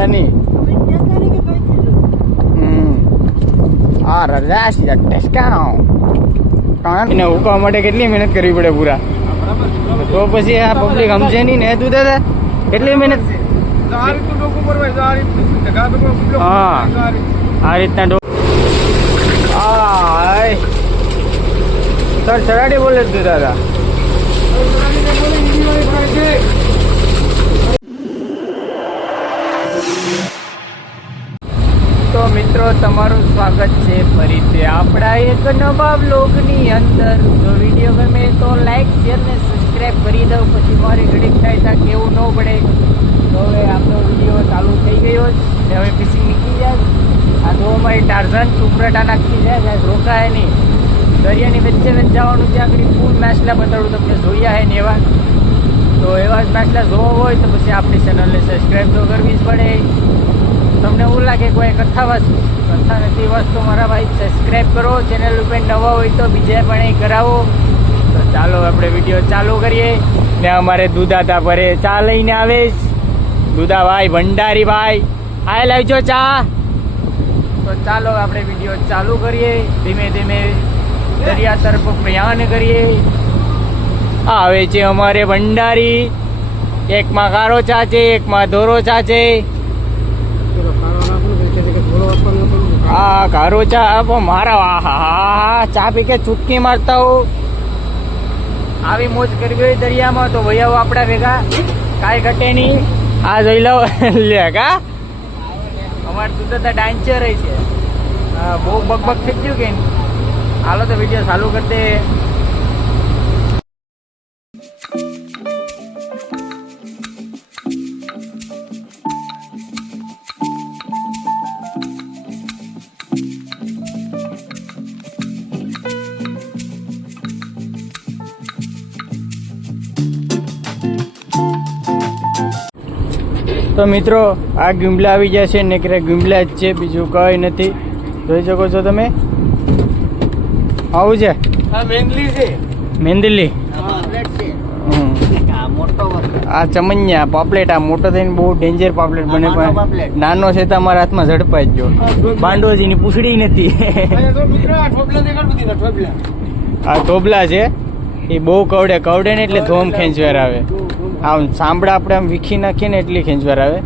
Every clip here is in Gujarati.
દેતા નહીં હમ આ રજા સીધા ટેસ્કાણો એને ઉકવા માટે કેટલી મહેનત કરવી પડે પૂરા તો પછી આ પબ્લિક સમજે નહીં ને તું દાદા કેટલી મહેનત હા આ રીતના ડો આય સર ચડાડી બોલે તું દાદા મિત્રો, તમારું સ્વાગત છે ફરીથી આપણા એક નવા બ્લોગની અંદર. જો વીડિયો ગમે તો લાઈક શેર ને સબસ્ક્રાઈબ કરી દો, પછી મારી ઘડીક થાય ત્યાં કેવું ન પડે. તો હવે આપણો વીડિયો ચાલુ થઈ ગયો છે. હવે ફિશિંગ નીકળી જાય આ તો અમારી ટાર્ઝન સુપરટા નાખી જાય કાંઈ રોકાય નહીં. દરિયાની વચ્ચે વચ્ચે જવાનું ત્યાં આગળ ફૂલ માછલા બતાડું તમને જોયા હે ને એવા. તો એવા જ માછલા જોવા હોય તો પછી આપણી ચેનલને સબસ્ક્રાઈબ તો કરવી જ પડે. તમને એવું લાગે કોઈ કથા વસ્તુ, કથા નથી વસ્તુ મારા ભાઈ સબસ્ક્રાઈબ કરો ચેનલ ઉપર નવા હોય તો બીજા પણ એ કરાવો. તો ચાલો આપણે વીડિયો ચાલુ કરીએ. ને અમારે દુધાતા ભરે ચા લઈને આવે છે. દુધાભાઈ ભંડારી ભાઈ આય લાવજો ચા. તો ચાલો આપણે વીડિયો ચાલુ કરીએ. ધીમે ધીમે દરિયા તરફ પ્રયાણ કરીએ. આવે છે અમારે ભંડારી. એકમાં કારો ચા છે, એકમાં ધોરો ચા છે. આ કારો ચા મારા હા ચા પી કે ચૂટકી મારતા હું. આવી મોજ કરવી હોય દરિયામાં તો ભૈયાઓ આપણા ભેગા. કાંઈ ઘટે નહીં. આ જોઈ લો, લે, કા? અમારે તું તો ડાન્સર છે. બહુ બકબક થઈ ગયું કે? હાલો તો વીડિયો ચાલુ કરી દે. તો મિત્રો આ ગીમલા આવી જશે ને કે ગીમલા જ છે બીજું કઈ નથી. જોઈ શકો છો તમે? આવું છે? મેંદલી. આ ચમન્યા પાપલેટ આ મોટો થઈને બહુ ડેન્જર પાપલેટ બને પણ નાનો છે તો અમારા હાથમાં ઝડપાઈ જ જો. બાંડોજીની પૂછડી નથી. આ તોબલા છે એ બહુ કવડે કવડે ને એટલે ધોમ ખેંચવેર આવે. આમ સાંભળા આપણે આમ વીખી નાખીએ ને એટલી ખેંચવાર આવે.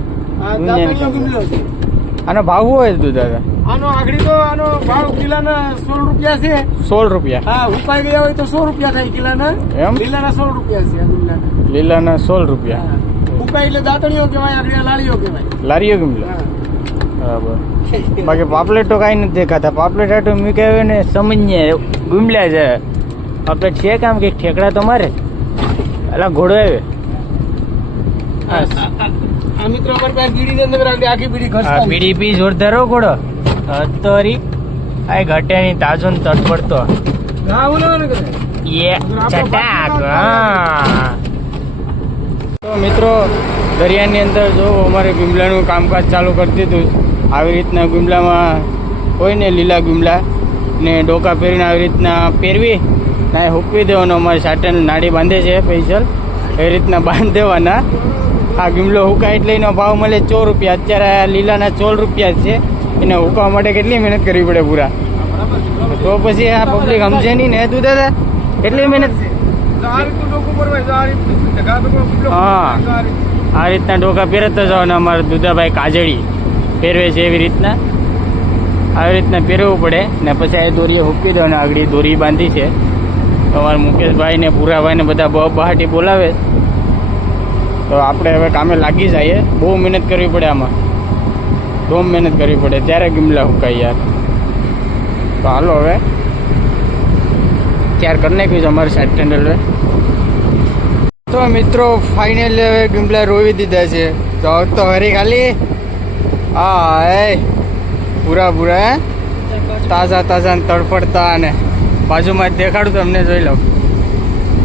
આનો ભાવ હોય તું દાદા આનો આગળ તો આનો ભાવ કિલાના સોળ રૂપિયા છે. સોળ રૂપિયા. હા ઉપાઈ ગયા હોય તો સો રૂપિયા થાય કિલાના. એમ? લીલાના સોળ રૂપિયા છે લીલાના સોળ રૂપિયા. ઉપાય એટલે દાંતણીઓ કહેવાય આગળ લાળીઓ કહેવાય. લારીઓ ગમલો બરાબર. બાકી પાપલેટ કાંઈ નથી દેખાતા. પાપલેટ આટલું મૂક્યા ને સમજીએ ગુમલ્યા છે. આપણે છે કામ કે ઠેકડા તો મારે. એટલે ઘોડો આવે આ- મિત્ર અમારી પાસે બીડી અંદર આગળ આખી બીડી આ બીડી પી જોરદાર હો ઘોડો હતોરી આ ઘટે ની તાજો ને તટ પડતો ને યે ચટાક. હા. તો મિત્રો દરિયાની અંદર જો અમારે ગુમલાનું કામકાજ ચાલુ કરી દીધું. આવી રીતના ગુમલામાં હોય ને લીલા ગુમલા ને ડોકા પહેરીને આવી રીતના પહેરવી. ના હૂકવી દેવાનો અમારે સાટન નાડી બાંધે છે પૈસલ એ રીતના બાંધ દેવાના. આ ગીમલો હુકાય એટલે એનો ભાવ મળે ચો રૂપિયા. અત્યારે લીલાના ચોલ રૂપિયા છે. એને હુકવા માટે કેટલી મહેનત કરવી પડે પૂરા? તો પછી આ પબ્લિક સમજે નહીં ને, તું દાદા કેટલી મહેનત? હા. આ રીતના ડોકા પહેરતા ને અમારા દુધાભાઈ કાજળી. પહેરવે છે એવી રીતના. આવી રીતના પહેરવું પડે. ને પછી આ દોરીએ હૂકી દો ને આગળ દોરી બાંધી છે. તમારા મુકેશભાઈ ને પૂરાભાઈ ને બધા બહુ બહાટી બોલાવે. તો આપણે હવે કામે લાગી જઈએ. બહુ મહેનત કરવી પડે આમાં. બહુ મહેનત કરવી પડે. ત્યારે ગીમલા હુકાય યાર. તો હાલો હવે. ત્યાર કરી નાખ્યું છે અમારે સાઈડ ટેન્ડલ તો મિત્રો ફાઇનલ હવે ગીમલા રોવી દીધા છે. તો તો હરી ખાલી. હા, એ. પૂરા પૂરા તાજા તાજા તડફડતા અને બાજુમાં દેખાડું તમને જોઈ લો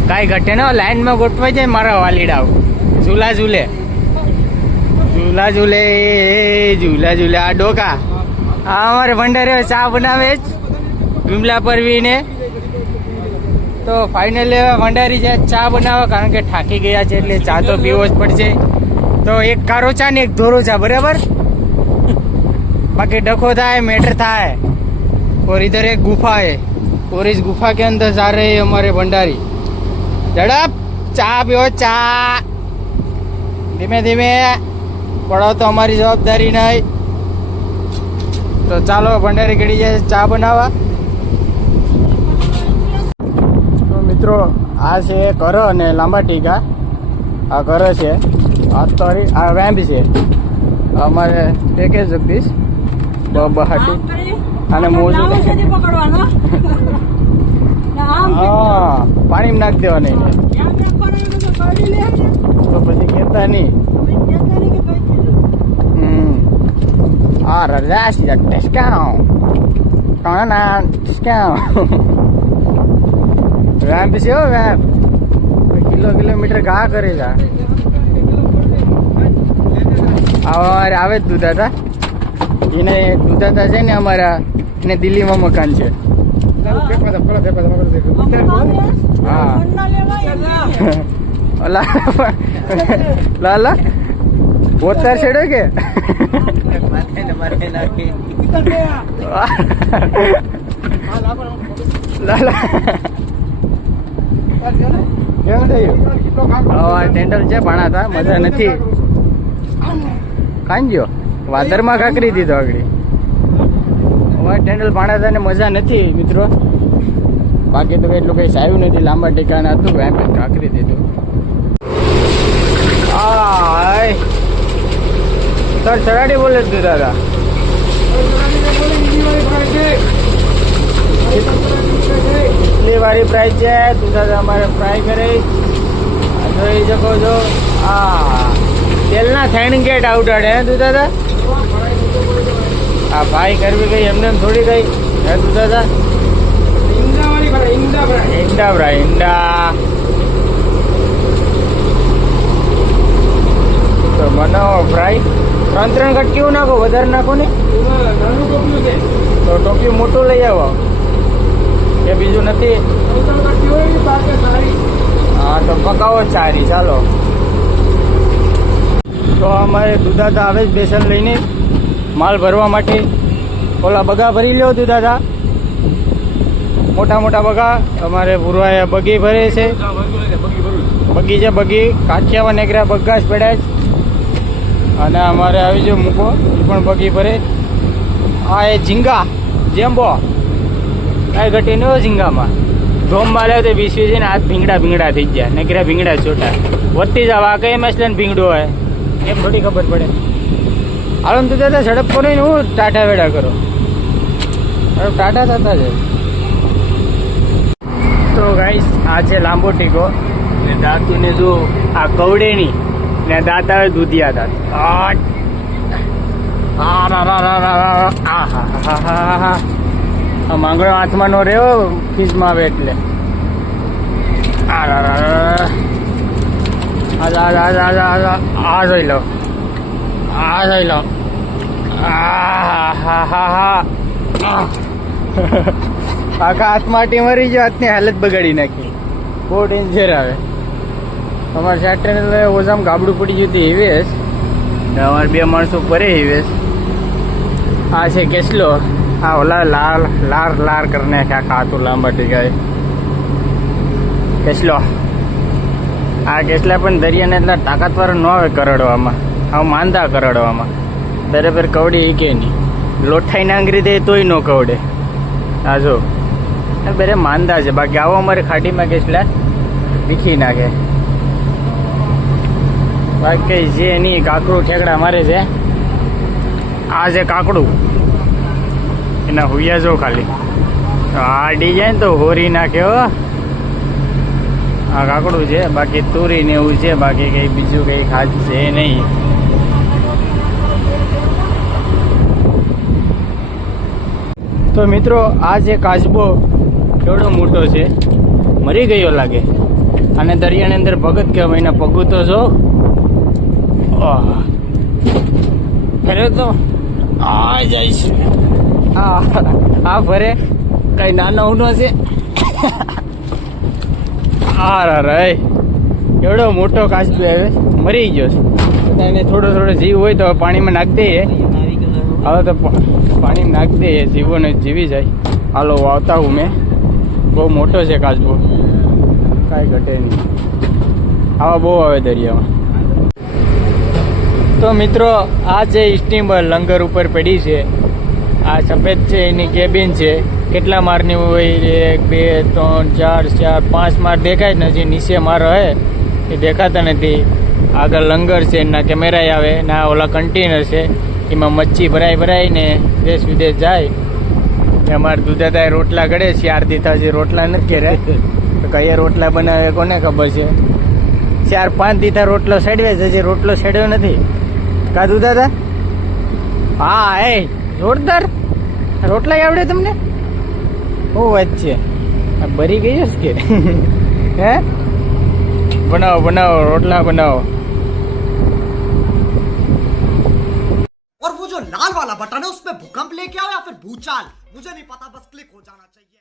કાંઈ ઘટે ને લાઈનમાં ગોઠવાઈ જાય મારા વાલીડાઓ. ઝૂલા ઝૂલે ઝૂલા ઝૂલે ઝૂલા ઝૂલે આ ડોકા આ અમારે ભંડારે ચા બનાવે જ વિમલા પરવીને તો ફાઇનલ ભંડારી જાય ચા બનાવવા કારણ કે થાકી ગયા છે એટલે ચા તો પીવો જ પડશે તો તો એક કારો ચા ને એક ધોરો ચા બરાબર बाकी डको થાય मैटर થાય और इधर एक गुफा है और इस गुफा के अंदर जा रहे हैं हमारे भंडारी ઝડપ ચા પીઓ ચા ધીમે ધીમે પડો તો અમારી જવાબદારી નહીં તો ચાલો ભંડારી ઘડી જાય ચા બનાવવા. તો મિત્રો આ છે ઘર અને લાંબા ટીકા. આ ઘર છે આ સોરી આ વેમ્પ છે. અમારે પેકેજ જગદીશ બહાટી અને મોજું હા પાણીમાં નાખી દેવાની. કહેતા નહીં હમ. આ રજા છે ડિસ્કાઉન્ટ ટાણા ડિસ્કાઉન્ટ રેમ્પ છે હો રેમ્પ કિલો કિલોમીટર ઘા કરે છે અમારે આવે જ દુધાતા એને દુધાતા છે ને અમારા એને દિલ્હીમાં મકાન છે. હા. લાલા પોતા છેડે કે? લાલા. કેમ થયું છે ભણાતા મજા નથી. કાંજ્યો વાદરમાં કાકરી દીધો આગળ. હવે ટેન્ડલ ભાણાતા ને મજા નથી, મિત્રો. બાકી તો એટલું કઈ સાયું નથી, લાંબા ટેકાના હતું, એમ કાકરી દીધું. આય. સર ચડાડી બોલે જ દાદા. કેટલી વાળી પ્રાઇસ છે. તું દાદા અમારે ફ્રાય કરી જોઈ શકો છો. હા તેલના સાઈન ગેટ અડે હે તું દાદા? આ ભાઈ કરવી ગઈ એમને એમ થોડી ગઈ. હે તું દાદા? ઈંડા ઈંડા ઈંડા. તો બનાવો ફ્રાય ત્રણ ત્રણ કટકીઓ નાખો, વધારે નાખો ને તો ટોપી મોટું લઈ આવો. કે બીજું નથી. હા, તો પકાવો સારી ચાલો. તો અમારે દુધાતા આવે જ બેસન લઈને માલ ભરવા માટે. ઓલા બગા ભરી લ્યો દુધાતા. મોટા મોટા બગા. અમારે ભૂરવાએ બગી ભરે છે. બગી છે બગી. કાઠિયાવા નેગરા બગા જ પડ્યા અને અમારે આવી જો મૂકો, એ પણ બગી ભરે. આ એ ઝીંગા, જેમ્બો. આ ઘટી ન હોય ઝીંગામાં. ધોમ માર્યા તો વીસ વીસ ને હાથ ભીંગડા ભીંગડા થઈ ગયા. નેગરા ભીંગડા છોટા. વધતી જાવ આ કઈ મસલે ભીંગડો હોય? એમ થોડી ખબર પડે. હાલો, તું દાદા ઝડપ કરો ને હું ટાટા વેડા કરો. ટાટા થતા છે તો ગાઈસ આ છે લાંબો ટીકો. ને દાંતુને જો આ કવડેની ને દાદા દૂધિયા દાંત માંગડો હાથમાં નો રહ્યો ફીસમાં આવે એટલે આ જા જા જા જા. જોઈ લો આ જોઈ લો. આખા હાથમાંથી મરી ગયો હાથની હાલત બગાડી નાખી બહુ ડેન્જર આવે અમારે સેટરને ઓઝામ ગાબડું પડી ગયું હતું હિવેશ ને અમારે બે માણસો પરે હિવેશ આ છે કેસલો આ ઓલા લાલ, લાર લાર કરને આખા ખાતું લાંબા ટીકાય કેસલો આ કેસલા પણ દરિયાને એટલા તાકાતવાર ન આવે કરડવામાં. આ માંદા કરડવામાં. બરાબર કવડી ઈકે નહીં. લોઠાઈ નાંગરી દે તોય ન કવડે. આ જો. બેરે માંદા છે. બાકી આવો અમારે ખાટીમાં કેસલા વીખી નાખે. બાકી જે એની કાકડું ઠેકડા મારે છે, આ છે કાકડું. એના હુયા જો ખાલી. આ ડિઝાઇન તો હોરી નાખે હો. આ કાકડું છે, બાકી તુરી ને એવું છે, બાકી કઈ બીજું કઈ ખાસ છે નહીં. તો મિત્રો, આ જે કાચબો કેવડો મોટો છે, મરી ગયો લાગે. અને દરિયાની અંદર ભગત કહેવાય, એના પગું તો જો. આહ. ફરે તો? આ જાય છે. આ આ ફરે. કઈ નાના ઊનો છે? આ રા એવડો મોટો કાચબી આવે. મરી ગયો છે. એને થોડો થોડો જીવ હોય તો પાણીમાં નાખી દઈએ. હવે તો પાણીમાં પાણી નાખી દઈએ. જીવોને જીવી જાય. હાલો વાવતા હું મેં. બહુ મોટો છે કાચબો. કાંઈ ઘટે નહીં. આવા બહુ આવે દરિયામાં. તો મિત્રો, આ જે સ્ટીમર લંગર ઉપર પડી છે, આ સફેદ છે, એની કેબિન છે. કેટલા માળની હોય? એક, બે, ત્રણ, ચાર ચાર, પાંચ માળ દેખાય ને જે નીચે મારો હે એ દેખાતા નથી. આગળ લંગર છે, એના કેમેરાય આવે ના ઓલા કન્ટેનર છે. એમાં મચ્છી ભરાઈ ભરાઈને દેશ વિદેશ જાય. ને અમારે દુધાદાએ રોટલા ઘડે ચાર દીધા છે, રોટલા નથી ઘેરે. કયા રોટલા બનાવે, કોને ખબર છે? ચાર, પાંચ દીધા રોટલો સડવે છે હજી રોટલો સડ્યો નથી. કા દુધાદા હા એ જોરદાર રોટલા આવડે તમને બહુ વાત છે આ ભરી ગઈ છે કે હે બનાવો બનાવો રોટલા બનાવો और वो जो लाल वाला बटन है उसमें भूकंप लेके आओ या फिर भूचाल मुझे नहीं पता बस क्लिक हो जाना चाहिए